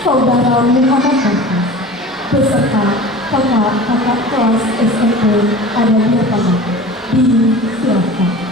Saudara Muhammad Bakas beserta kakak-kakak kelas SMP ada di lapangan. Disilakan.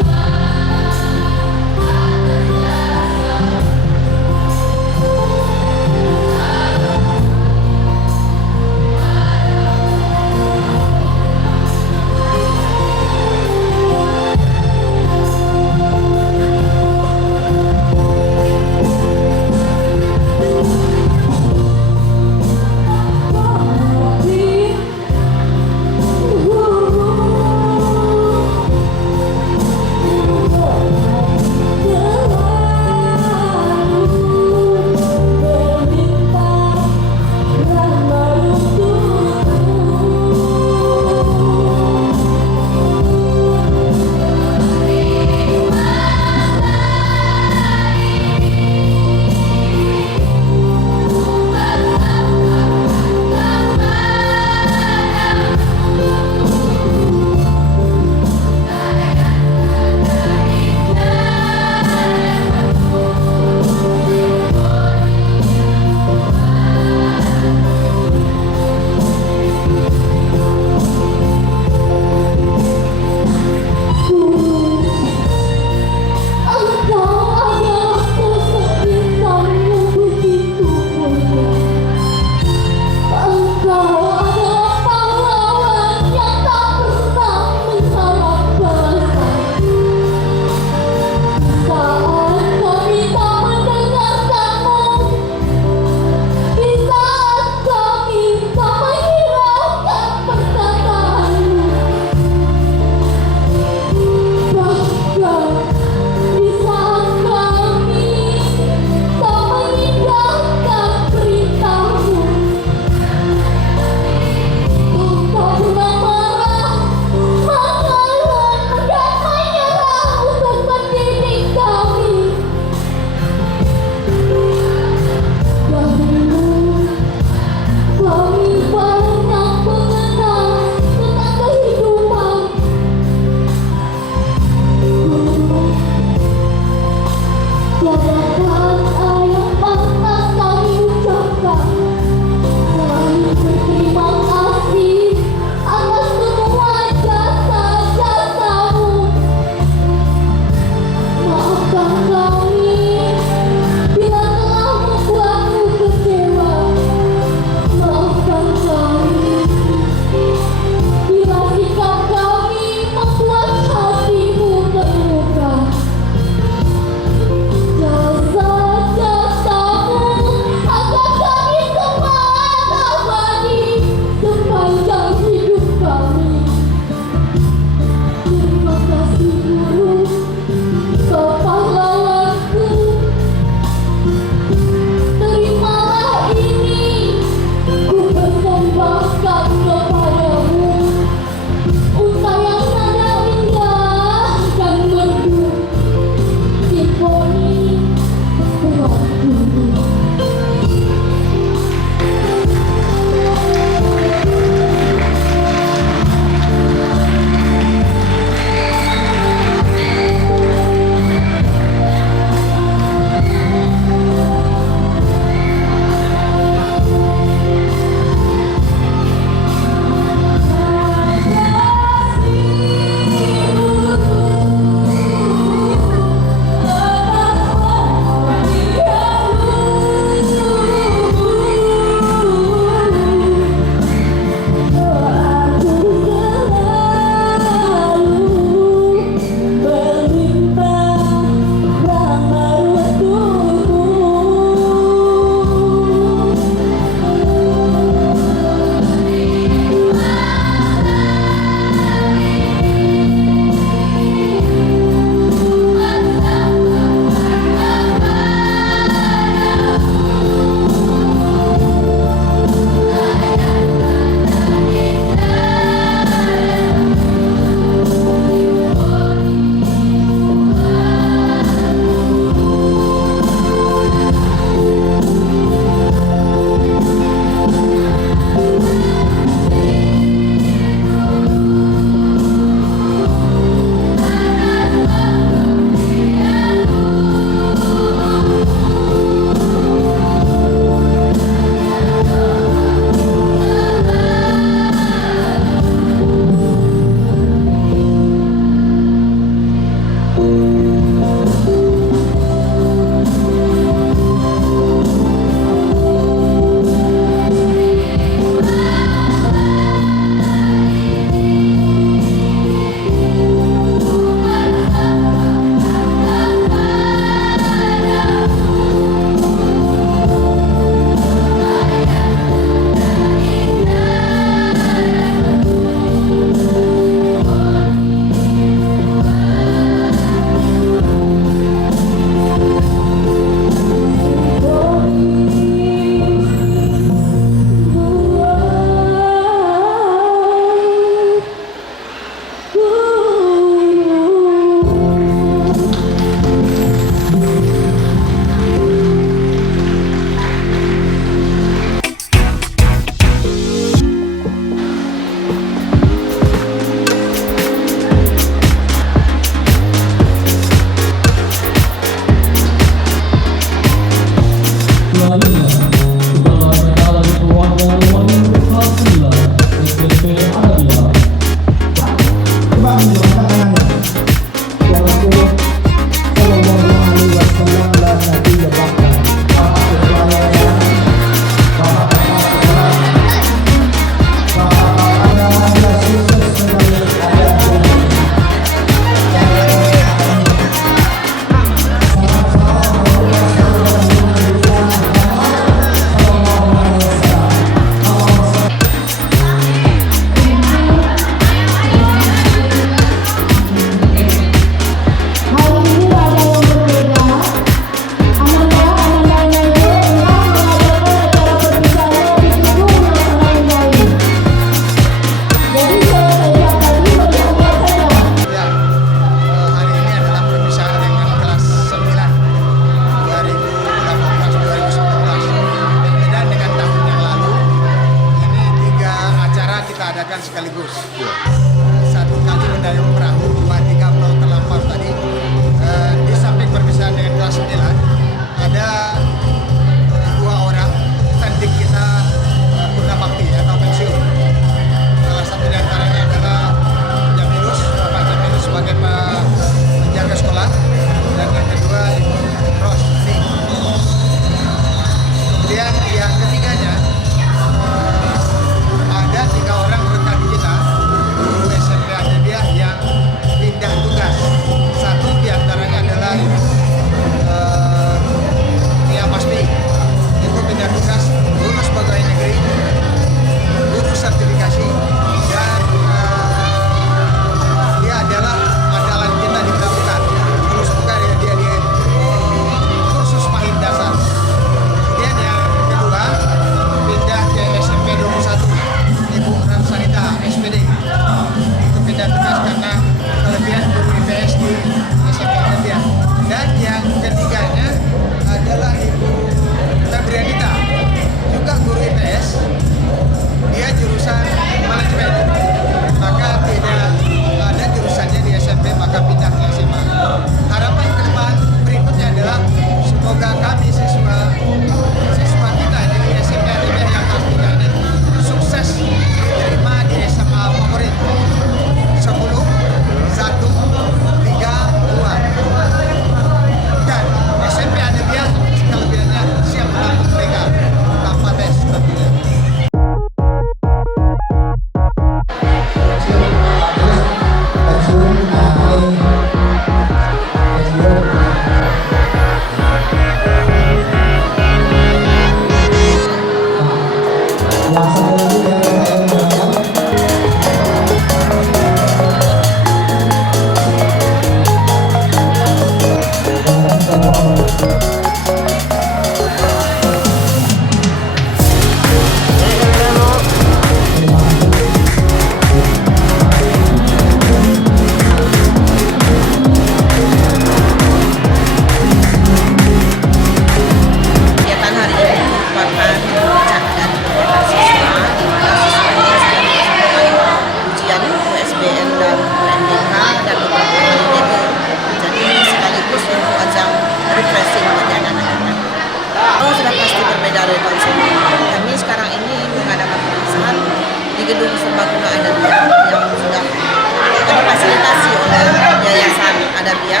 ya.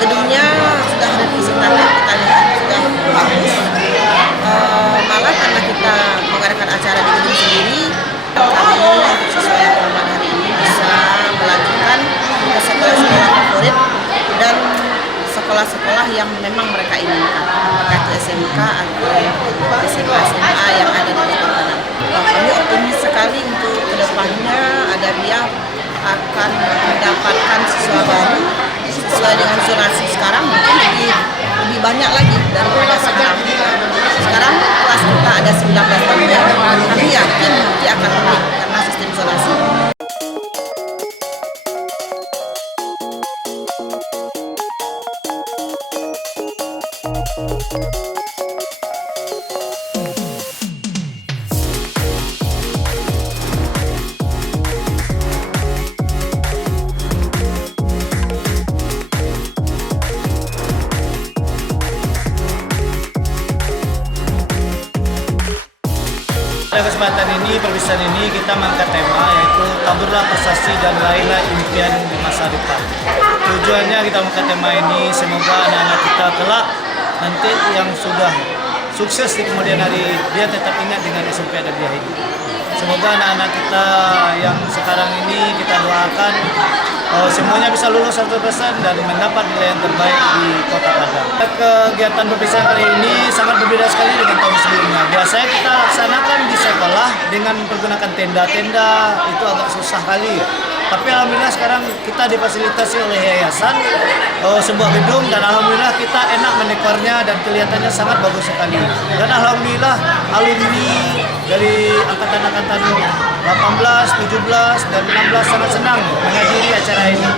Gedungnya sudah representatif, kita lihat sudah bagus. Malah karena kita mengadakan acara di gedung sendiri, kami siswa yang terhormat hari ini bisa melanjutkan ke sekolah-sekolah favorit dan sekolah-sekolah yang memang mereka inginkan, apakah itu SMK atau SMA yang ada di Kota Padang. Kami optimis sekali untuk kedepannya Adabiyah akan mendapatkan siswa baru sesuai dengan zonasi sekarang, mungkin lebih banyak lagi daripada sekarang. Sekarang kelas kita ada 19 tahun, kami yakin nanti akan lebih karena sistem zonasi. Pada kesempatan ini, perpisahan ini kita mengangkat tema yaitu taburlah prestasi dan raihlah impian di masa depan. Tujuannya kita mengangkat tema ini semoga anak-anak kita kelak nanti yang sudah sukses di kemudian hari dia tetap ingat dengan SMP Adabiyah ini. Semoga anak-anak kita yang sekarang ini kita doakan semuanya bisa lulus 100% dan mendapat nilai yang terbaik di Kota Padang. Kegiatan perpisahan kali ini sangat berbeda sekali dengan tahun sebelumnya. Biasanya kita laksanakan di sekolah dengan menggunakan tenda-tenda, itu agak susah kali. Tapi alhamdulillah sekarang kita difasilitasi oleh yayasan sebuah gedung dan alhamdulillah kita enak mendekornya dan kelihatannya sangat bagus sekali. Dan alhamdulillah alumni dari angkatan-angkatan 18, 17, dan 16 sangat senang menghadiri acara ini.